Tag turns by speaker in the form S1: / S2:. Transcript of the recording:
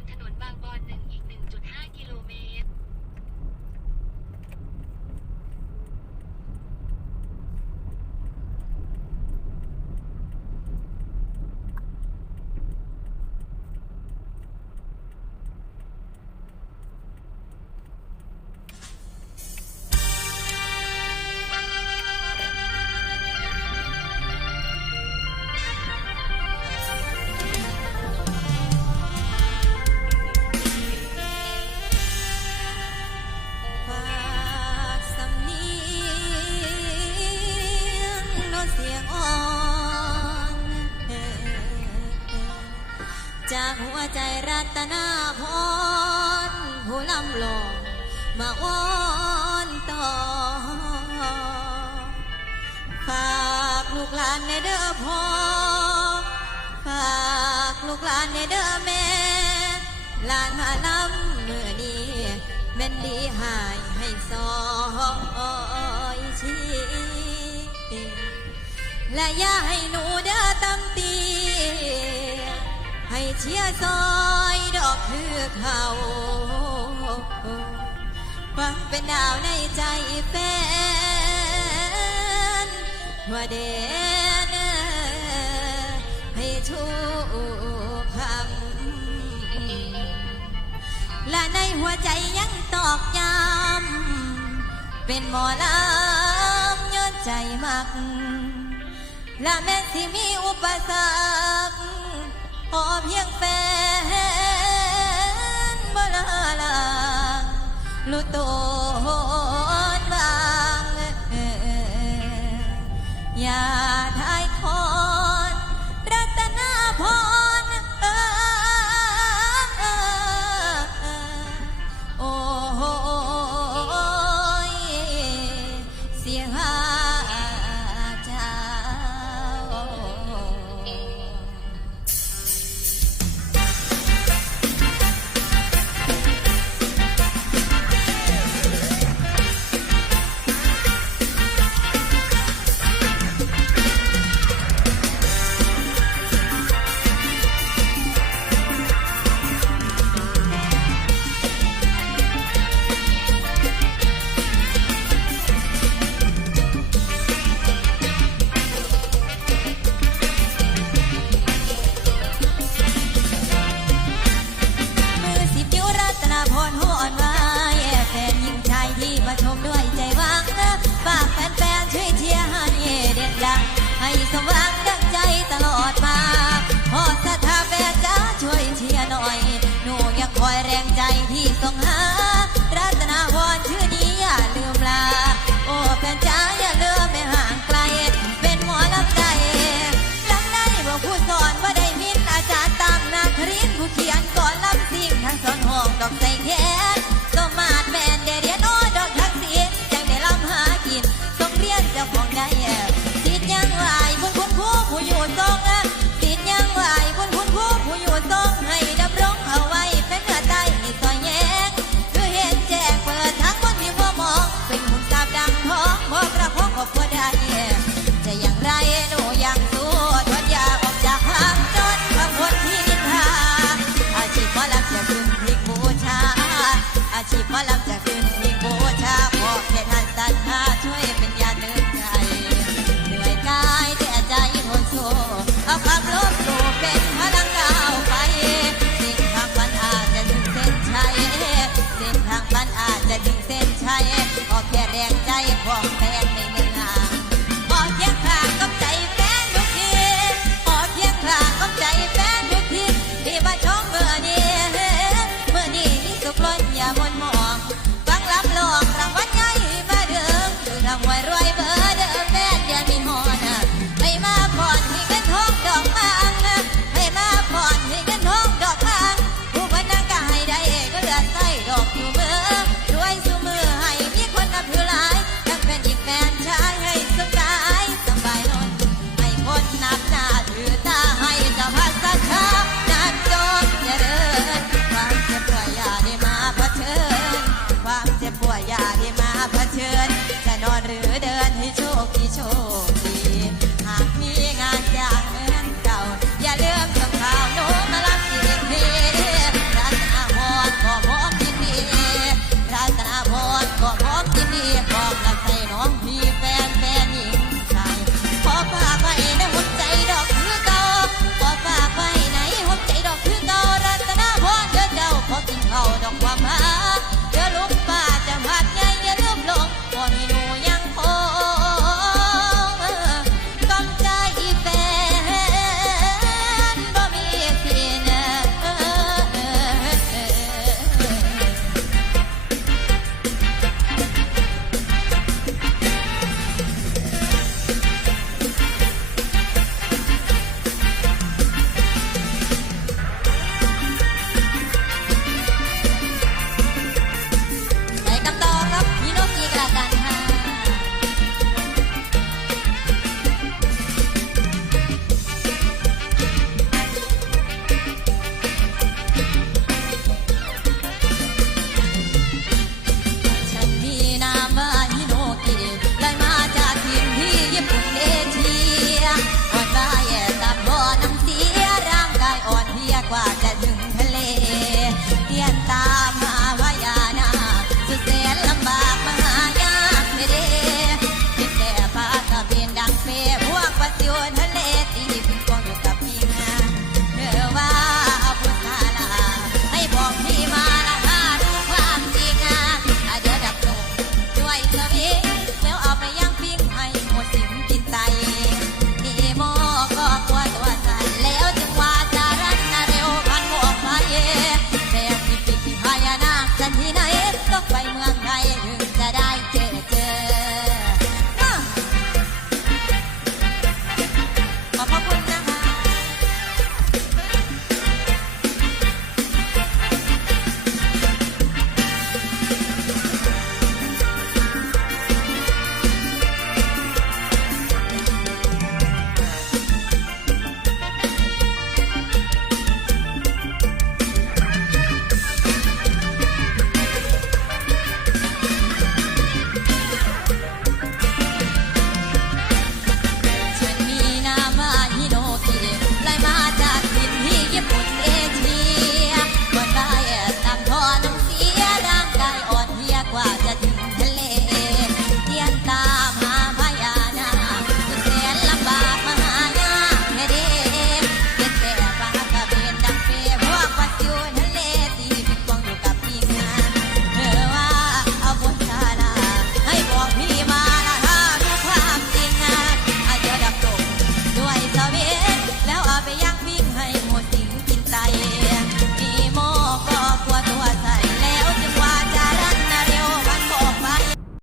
S1: นถนนบางบอน น้ต
S2: เสียงจากหัวใจรัตนาพรผู้ลำลงมาวอนต่อฝากลูกหลานในเด้อพ่อฝากลูกหลานในเด้อแม่หลานหาลำเมื่อนี้แม่นดีหายให้ซอยชี และอย่าให้หนูเด้อตำตี ให้เชียซอยดอกคือเขาฟังเป็นดาวในใจแฟนว่าเดนให้ทุกคำและในหัวใจยังตอกย้ำเป็นหมอลำย้อนใจมัก และแม้ที่มีอุปสรรคพอเพียงแฟนบ่ลาลาลุโต on, but